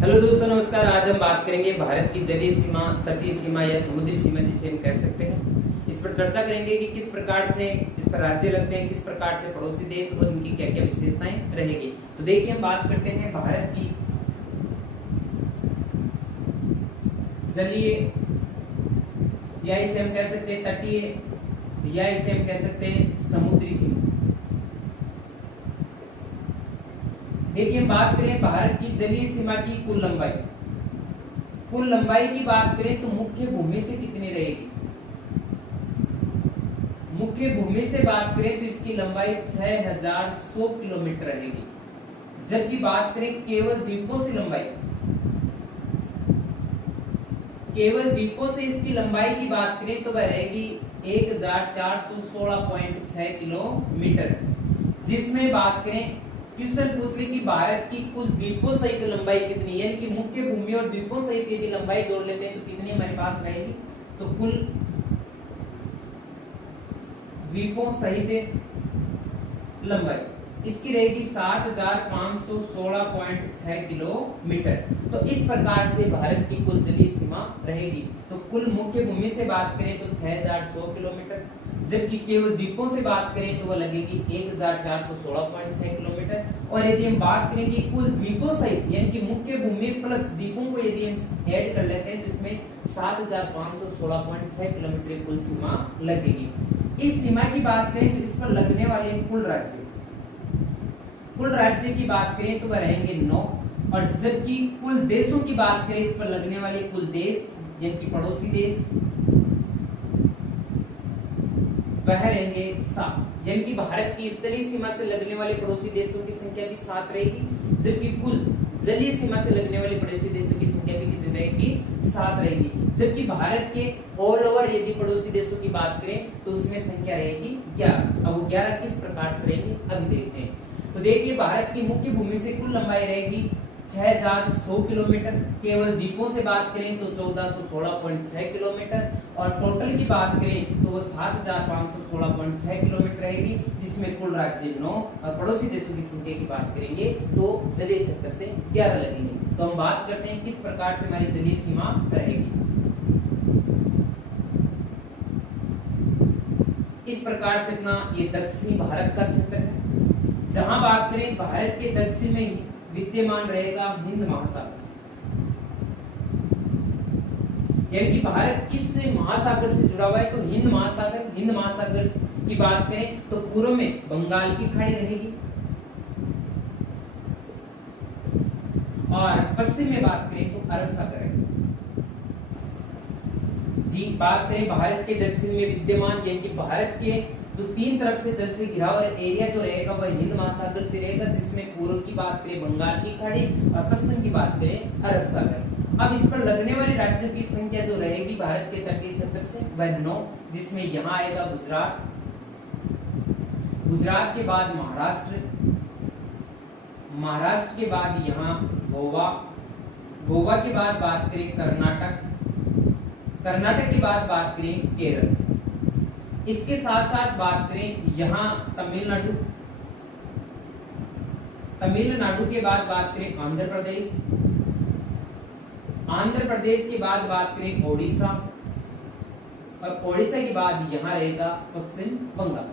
Hello दोस्तों, नमस्कार। आज हम बात करेंगे भारत की जलीय सीमा, तटीय सीमा या समुद्री सीमा जिसे हम कह सकते हैं। इस पर चर्चा करेंगे कि किस प्रकार से इस पर राज्य लगते हैं, किस प्रकार से पड़ोसी देश और इनकी क्या क्या विशेषताएं रहेगी। तो देखिए, हम बात करते हैं भारत की जलीय, या इसे हम कह सकते हैं तटीय, या इसे हम कह सकते हैं समुद्री सीमा। देखिए, हम बात करें भारत की जलीय सीमा की कुल लंबाई। कुल लंबाई की बात करें तो मुख्य भूमि से कितनी रहेगी। मुख्य भूमि से बात करें तो इसकी लंबाई 6100 किलोमीटर रहेगी। जबकि बात करें केवल द्वीपों से लंबाई, केवल द्वीपों से इसकी लंबाई की बात करें तो वह रहेगी 1416.6 किलोमीटर। जिसमें बात करें, क्वेश्चन पूछ ले कि भारत की कुल द्वीपों सहित लंबाई कितनी है, यानी कि मुख्य भूमि और द्वीपों सहित यदि लंबाई जोड़ लेते हैं तो कितनी हमारे पास रहेगी। तो कुल द्वीपों सहित लंबाई इसकी रहेगी 7516.6 किलोमीटर। तो इस प्रकार से भारत की कुल जलीय सीमा रहेगी। तो कुल मुख्य भूमि से बात करें तो 6100 किलोमीटर, जबकि केवल द्वीपों से बात करें तो वह लगेगी 1416.6 किलोमीटर। और यदि हम बात करें कि कुल द्वीपों सहित, यानी कि मुख्य भूमि प्लस द्वीपों को यदि हम ऐड कर लेते हैं तो इसमें 7516.6 किलोमीटर कुल सीमा लगेगी। इस सीमा की बात करें तो इस पर लगने वाले कुल राज्य की बात करें तो वह रहेंगे 9। और जबकि कुल देशों की बात करें, इस पर लगने वाले कुल देश यानी कि पड़ोसी देश वह रहेंगे 7। यानी कि भारत की स्थलीय सीमा से लगने वाले पड़ोसी देशों की संख्या भी 7 रहेगी, जबकि कुल जलीय सीमा से लगने वाले पड़ोसी देशों की संख्या भी कितनी रहेगी, 7 रहेगी। जबकि भारत के ऑल ओवर यदि पड़ोसी देशों की बात करें तो उसमें संख्या रहेगी 11। अब वो 11 किस प्रकार से रहेगी अब देखते हैं। तो देखिए, भारत की मुख्य भूमि से कुल लंबाई रहेगी 6100 किलोमीटर। केवल द्वीपों से बात करें तो 1416.6 किलोमीटर। और टोटल की बात करें तो वो 7516.6 किलोमीटर रहेगी, जिसमें कुल राज्य 9 और पड़ोसी देशों की संख्या की बात करेंगे तो जलीय क्षेत्र से 11 लगेंगे। तो हम बात करते हैं किस प्रकार से हमारी जलीय सीमा रहेगी। इस प्रकार से अपना ये दक्षिणी भारत का क्षेत्र है। जहां बात करें, भारत के दक्षिण में विद्यमान रहेगा हिंद महासागर। यानी कि भारत किस महासागर से जुड़ा हुआ है तो हिंद महासागर। हिंद महासागर की बात करें तो पूर्व में बंगाल की खाड़ी रहेगी, और पश्चिम में बात करें तो अरब सागर है। जी, बात करें भारत के दक्षिण में विद्यमान, यानी कि भारत के जो 3 तरफ से जल से घिरा हुआ एरिया जो रहेगा वह हिंद महासागर से रहेगा, जिसमें पूर्व की बात करें बंगाल की खाड़ी और पश्चिम की बात करें अरब सागर। अब इस पर लगने वाले राज्यों की संख्या जो रहेगी भारत के तटीय क्षेत्र से वह 9, जिसमें यहाँ आएगा गुजरात, गुजरात के बाद महाराष्ट्र, महाराष्ट्र के बाद यहाँ गोवा, गोवा के बाद बात करें कर्नाटक, कर्नाटक के बाद बात करें केरल। इसके साथ साथ बात करें यहाँ तमिलनाडु, तमिलनाडु के बाद बात करें आंध्र प्रदेश, आंध्र प्रदेश के बाद बात करें ओडिशा, और ओडिशा के बाद यहाँ रहेगा पश्चिम बंगाल।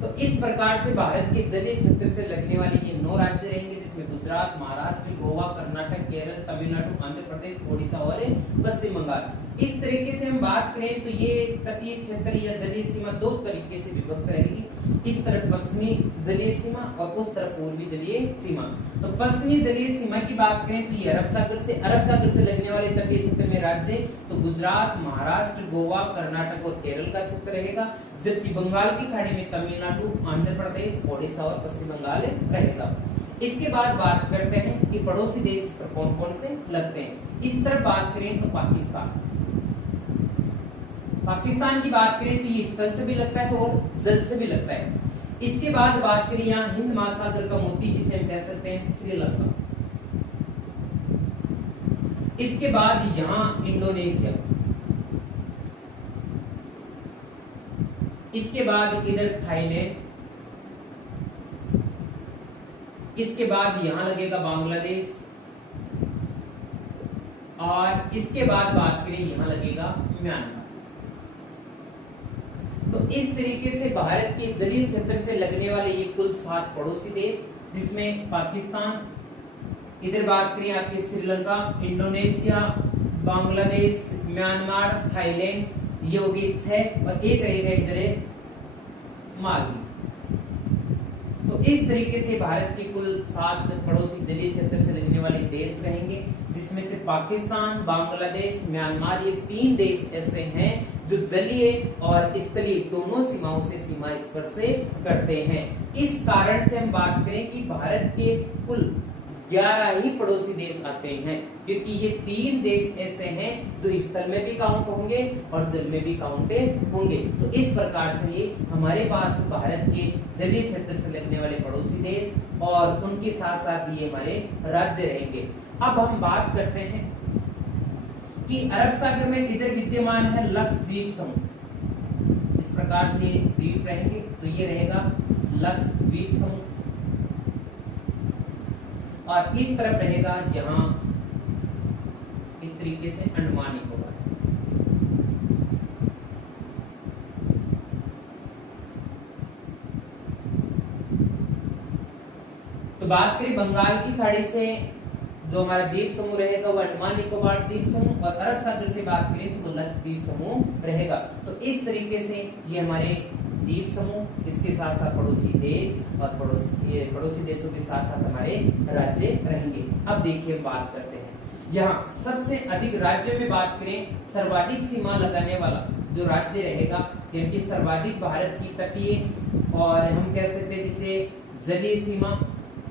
तो इस प्रकार से भारत के जलीय क्षेत्र से लगने वाले ये 9 राज्य रहेंगे, जिसमें गुजरात, महाराष्ट्र, गोवा, कर्नाटक, केरल, तमिलनाडु, आंध्र प्रदेश, ओडिशा और पश्चिम बंगाल। इस तरीके से हम बात करें तो ये तटीय क्षेत्र या जलीय सीमा 2 तरीके से विभक्त रहेगी। इस तरफ पश्चिमी जलीय सीमा और उस तरफ पूर्वी जलीय सीमा। तो पश्चिमी जलीय सीमा की बात करें तो ये अरब सागर से लगने वाले तटीय क्षेत्र में राज्य तो गुजरात, महाराष्ट्र, गोवा, कर्नाटक और केरल का क्षेत्र रहेगा। जबकि बंगाल की खाड़ी में तमिलनाडु, आंध्र प्रदेश, ओडिशा और पश्चिम बंगाल रहेगा। इसके बाद बात करते हैं कि पड़ोसी देश पर कौन कौन से लगते हैं। इस तरफ बात करें तो पाकिस्तान, पाकिस्तान की बात करें तो ये स्थल से भी लगता है और जल से भी लगता है। इसके बाद बात करें यहाँ हिंद महासागर का मोती जिसे हम कह सकते हैं श्रीलंका। इसके बाद यहाँ इंडोनेशिया, इसके बाद इधर थाईलैंड, इसके बाद यहां लगेगा बांग्लादेश, और इसके बाद बात करें यहां लगेगा म्यांमार। तो इस तरीके से भारत के जलीय क्षेत्र से लगने वाले ये कुल 7 पड़ोसी देश, जिसमें पाकिस्तान, इधर बात करें आपकी Sri Lanka, Indonesia, Bangladesh, Myanmar, Thailand, ये हो गए 6 और एक रहेगा इधर मालदीव। तो इस तरीके से भारत के कुल 7 पड़ोसी जलीय क्षेत्र से लगने वाले देश रहेंगे, जिसमें से पाकिस्तान, बांग्लादेश, म्यांमार, ये 3 देश ऐसे हैं जो जलीय और स्थलीय दोनों सीमाओं से सीमा स्पर्श करते हैं। इस कारण से हम बात करें कि भारत के कुल 11 ही पड़ोसी देश आते हैं, क्योंकि ये 3 देश ऐसे हैं जो स्थल में भी काउंट होंगे और जल में भी काउंट होंगे। तो इस प्रकार से ये हमारे पास भारत के जलीय क्षेत्र से लगने वाले पड़ोसी देश और उनके साथ साथ ये हमारे राज्य रहेंगे। अब हम बात करते हैं कि अरब सागर में इधर विद्यमान है लक्षद्वीप समूह, इस प्रकार से द्वीप रहेंगे, तो ये रहेगा लक्षद्वीप समूह, और इस तरफ रहेगा यहां इस तरीके से अंडमान निकोबार। तो बात करें बंगाल की खाड़ी से जो हमारा द्वीप समूह रहेगा वो अंडमान निकोबार द्वीप समूह, और अरब सागर से बात करें तो वो लक्षद्वीप समूह रहेगा। तो इस तरीके से ये हमारे द्वीप समूह, इसके साथ साथ पड़ोसी देश और पड़ोसी देशों के साथ साथ हमारे राज्य रहेंगे। अब देखिए बात करते हैं, यहाँ सबसे अधिक राज्यों में बात करें, सर्वाधिक सीमा लगाने वाला जो राज्य रहेगा, क्योंकि सर्वाधिक भारत की तटीय और हम कह सकते हैं जिसे जलीय सीमा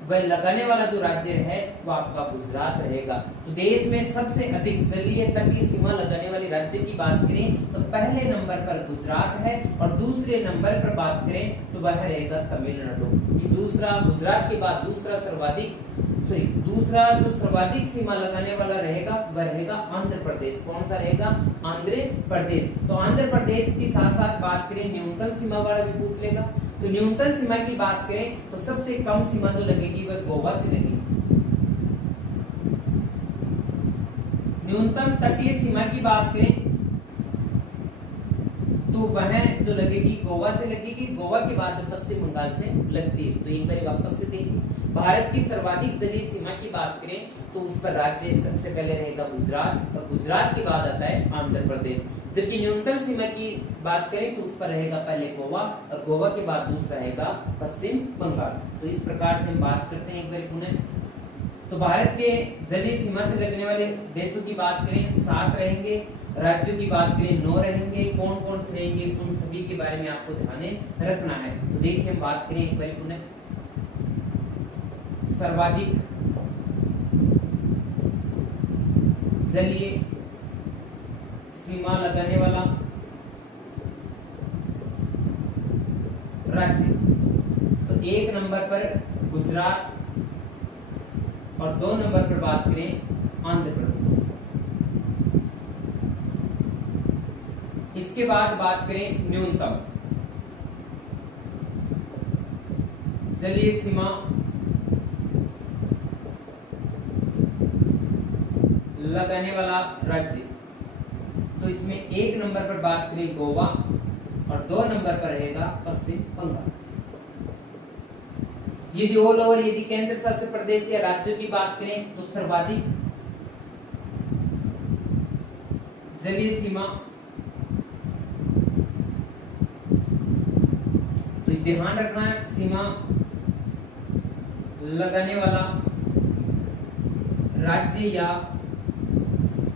वह लगाने वाला जो राज्य है वो आपका गुजरात रहेगा। तो देश में सबसे अधिक जलीय तटीय सीमा लगाने वाले राज्य की बात करें तो पहले नंबर पर गुजरात है, और दूसरे नंबर पर बात करें तो वह रहेगा तमिलनाडु। ये दूसरा, गुजरात के बाद दूसरा जो सर्वाधिक सीमा लगाने वाला रहेगा वह रहेगा आंध्र प्रदेश। कौन सा रहेगा? आंध्र प्रदेश। तो आंध्र प्रदेश के साथ साथ बात करें न्यूनतम सीमा वाला भी पूछ लेगा। तो न्यूनतम सीमा की बात करें तो सबसे कम सीमा जो लगेगी वह गोवा से लगेगी। न्यूनतम तटीय सीमा की बात करें तो वह जो लगेगी गोवा से लगेगी। गोवा के बाद पश्चिम बंगाल से लगती है। तो एक बार वापस से देखिए, भारत की सर्वाधिक जलीय सीमा की बात करें तो उस पर राज्य सबसे पहले रहेगा गुजरात, और गुजरात के बाद आता है आंध्र प्रदेश। जबकि न्यूनतम सीमा की बात करें तो उस पर रहेगा पहले गोवा, और गोवा के बाद दूसरा रहेगा पश्चिम बंगाल। तो इस प्रकार से हम बात करते हैं एक बार पुनः। तो भारत के जलीय सीमा से लगने वाले देशों की बात करें 7 रहेंगे, राज्यों की बात करें 9 रहेंगे। कौन कौन से रहेंगे उन सभी के बारे में आपको ध्यान रखना है। तो देखिए हम बात करें एक बार पुनः, सर्वाधिक जलीय सीमा लगाने वाला राज्य, तो 1 नंबर पर गुजरात और 2 नंबर पर बात करें आंध्र प्रदेश। इसके बाद बात करें न्यूनतम जलीय सीमा लगाने वाला राज्य, तो इसमें 1 नंबर पर बात करें गोवा और 2 नंबर पर रहेगा पश्चिम बंगाल। यदि ऑल ओवर यदि केंद्र शासित प्रदेश या राज्यों की बात करें तो सर्वाधिक जलीय सीमा, तो ध्यान रखना है सीमा लगाने वाला राज्य या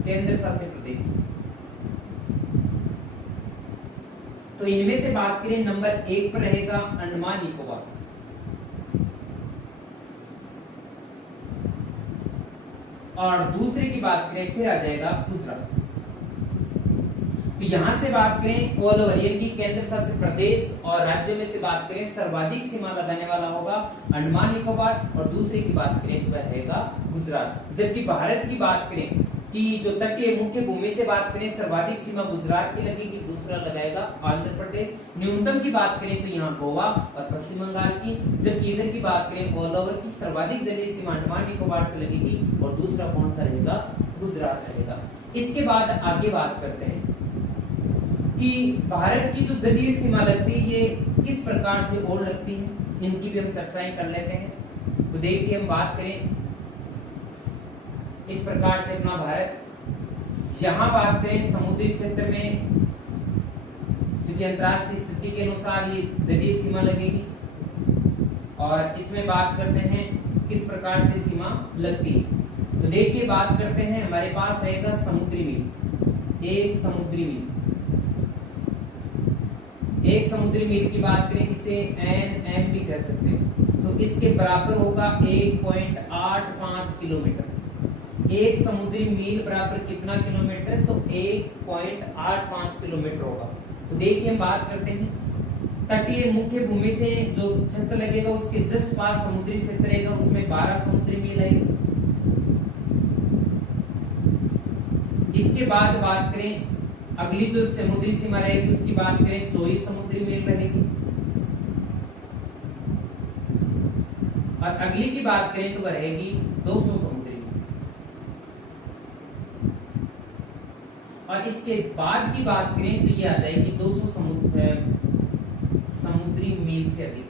केंद्र शासित प्रदेश। तो इनमें से बात करें नंबर 1 पर रहेगा अंडमान निकोबार, और दूसरे की बात करें फिर आ जाएगा गुजरात। तो यहां से बात करें ऑल ओवर यानी केंद्र शासित प्रदेश और राज्यों में से बात करें सर्वाधिक सीमा लगाने वाला होगा अंडमान निकोबार, और दूसरे की बात करें तो वह रहेगा गुजरात। जबकि भारत की बात करें कि जो तटीय मुख्य भूमि से बात करें सर्वाधिक सीमा गुजरात की लगेगी, दूसरा लगाएगा आंध्र प्रदेश। न्यूनतम की बात करें तो यहाँ गोवा और पश्चिम बंगाल की। जबकि इधर की बात करें ऑल ओवर की सर्वाधिक जलीय सीमा अंडमान निकोबार से लगेगी, और दूसरा कौन सा रहेगा गुजरात रहेगा। इसके बाद आगे बात करते हैं कि भारत की जो जलीय सीमा लगती है ये किस प्रकार से और लगती है, इनकी भी हम चर्चाएं कर लेते हैं। तो देखिए हम बात करें इस प्रकार से अपना भारत, यहां बात करें समुद्री क्षेत्र में क्योंकि अंतरराष्ट्रीय स्थिति के अनुसार ये जलीय सीमा लगेगी, और इसमें बात करते हैं किस प्रकार से सीमा लगती है। तो देखिए बात करते हैं, हमारे पास रहेगा समुद्री मील, एक समुद्री मील की बात करें, इसे NM भी कह सकते हैं। तो इसके बराबर होगा 1.85 किलोमीटर। एक समुद्री मील बराबर कितना किलोमीटर, तो 1.85 किलोमीटर होगा। तो देखिए हम बात करते हैं, तटीय मुख्य भूमि से जो क्षेत्र लगेगा उसके जस्ट पास समुद्री क्षेत्र रहेगा, उसमें 12 समुद्री मील रहेगी। इसके बाद बात करें अगली जो समुद्री सीमा रहेगी उसकी बात करें 24 समुद्री मील रहेगी, और अगली की बात करें तो वह रहेगी 200 समुद्री मील। और इसके बाद की बात करें तो ये आ जाएगी 200 समुद्री मील से अधिक।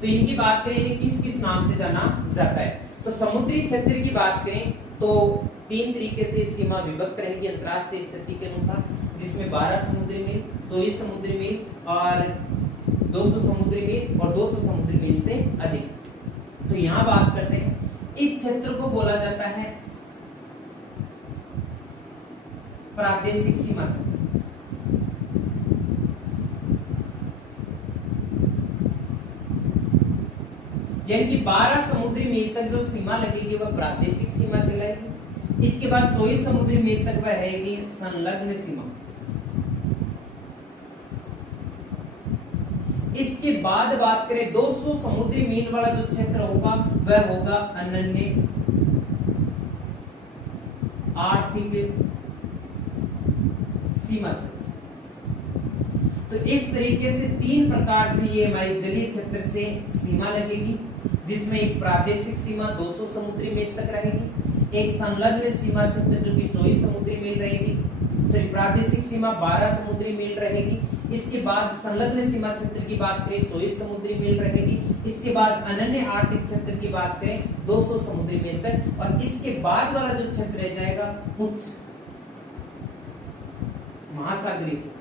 तो इनकी बात करें इन्हें किस किस नाम से जाना जाता है। तो समुद्री क्षेत्र की बात करें तो 3 तरीके से सीमा विभक्त रहेगी अंतरराष्ट्रीय स्थिति के अनुसार, जिसमें 12 समुद्री मील, 24 समुद्री मील और 200 समुद्री मील और 200 समुद्री मील से अधिक। तो यहां बात करते हैं, इस क्षेत्र को बोला जाता है प्रादेशिक सीमा क्षेत्र। यानी कि 12 समुद्री मील तक जो सीमा लगेगी वह प्रादेशिक सीमा कहलाएगी। इसके बाद 24 समुद्री मील तक वह रहेगी संलग्न सीमा। इसके बाद बात करें 200 समुद्री मील वाला जो क्षेत्र होगा वह होगा अनन्य आर्थिक सीमा क्षेत्र। तो इस तरीके से 3 प्रकार से ये हमारी जलीय क्षेत्र से सीमा लगेगी, जिसमें एक प्रादेशिक सीमा 200 समुद्री मील तक रहेगी, एक संलग्न सीमा क्षेत्र जो कि 24 समुद्री मील रहेगी, फिर प्रादेशिक सीमा 12 समुद्री मील रहेगी। इसके बाद संलग्न सीमा क्षेत्र की बात करें 24 समुद्री मील रहेगी। इसके बाद अनन्य आर्थिक क्षेत्र की बात करें 200 समुद्री मील तक, और इसके बाद वाला जो क्षेत्र रह जाएगा उच्च महासागरीय क्षेत्र।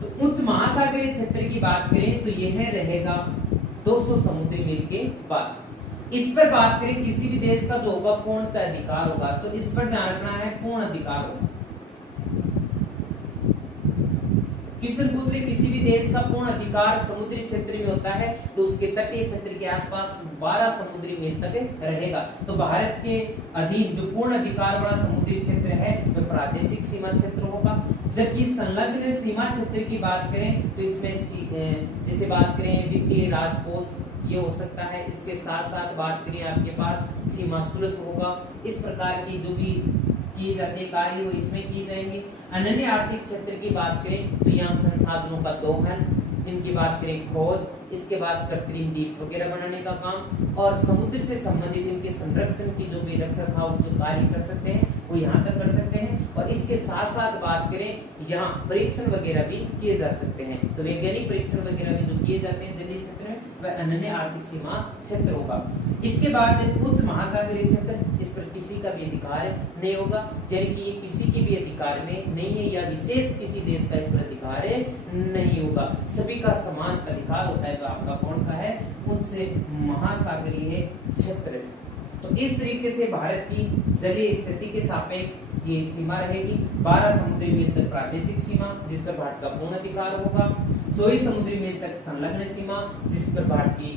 तो उच्च महासागरीय क्षेत्र की बात करें तो यह रहेगा 200 समुद्री मील के बाद। इस पर बात करें किसी भी देश का जो होगा पूर्णतः अधिकार होगा, तो इस पर ध्यान रखना है पूर्ण अधिकार होगा। क्वेश्चन पूछ रहे किसी भी देश का पूर्ण अधिकार समुद्री क्षेत्र में होता है तो उसके तटीय क्षेत्र के आसपास 12 समुद्री मील तक रहेगा। तो भारत के अधीन जो पूर्ण अधिकार वाला समुद्री क्षेत्र है वह प्रादेशिक सीमा क्षेत्र होगा। जबकि संलग्न सीमा क्षेत्र की बात करें तो इसमें जिसे बात करें वित्तीय राजकोष ये हो सकता है। इसके साथ साथ बात करें आपके पास सीमा शुल्क होगा। इस प्रकार की जो भी किए जाते कार्य वो इसमें किए जाएंगे। अनन्य आर्थिक क्षेत्र की बात करें तो यहाँ संसाधनों का दोहन, इनकी बात करें खोज, इसके बाद कृत्रिम द्वीप वगैरह बनाने का काम, और समुद्र से संबंधित इनके संरक्षण की जो भी रख रखाव जो कार्य कर सकते हैं वो यहाँ तक कर सकते हैं। और इसके साथ साथ बात करें यहाँ परीक्षण वगैरह भी किए जा सकते हैं। तो वैज्ञानिक परीक्षण वगैरह भी जो किए जाते हैं जलीय क्षेत्र में वह अनन्य आर्थिक सीमा क्षेत्र होगा। इसके बाद उच्च महासागरीय क्षेत्र, इस पर किसी का भी अधिकार नहीं होगा, यानी कि ये किसी के भी अधिकार में नहीं है या विशेष किसी देश का इस पर अधिकार नहीं होगा। सभी का समान अधिकार होता है। तो आपका कौन सा है, उनसे महासागरीय क्षेत्र। तो इस तरीके से भारत की जलीय स्थिति के सापेक्ष ये सीमा रहेगी। 12 समुद्री मील तक प्रादेशिक सीमा जिस पर भारत का पूर्ण अधिकार होगा, 24 समुद्री मील तक संलग्न सीमा जिस पर भारत की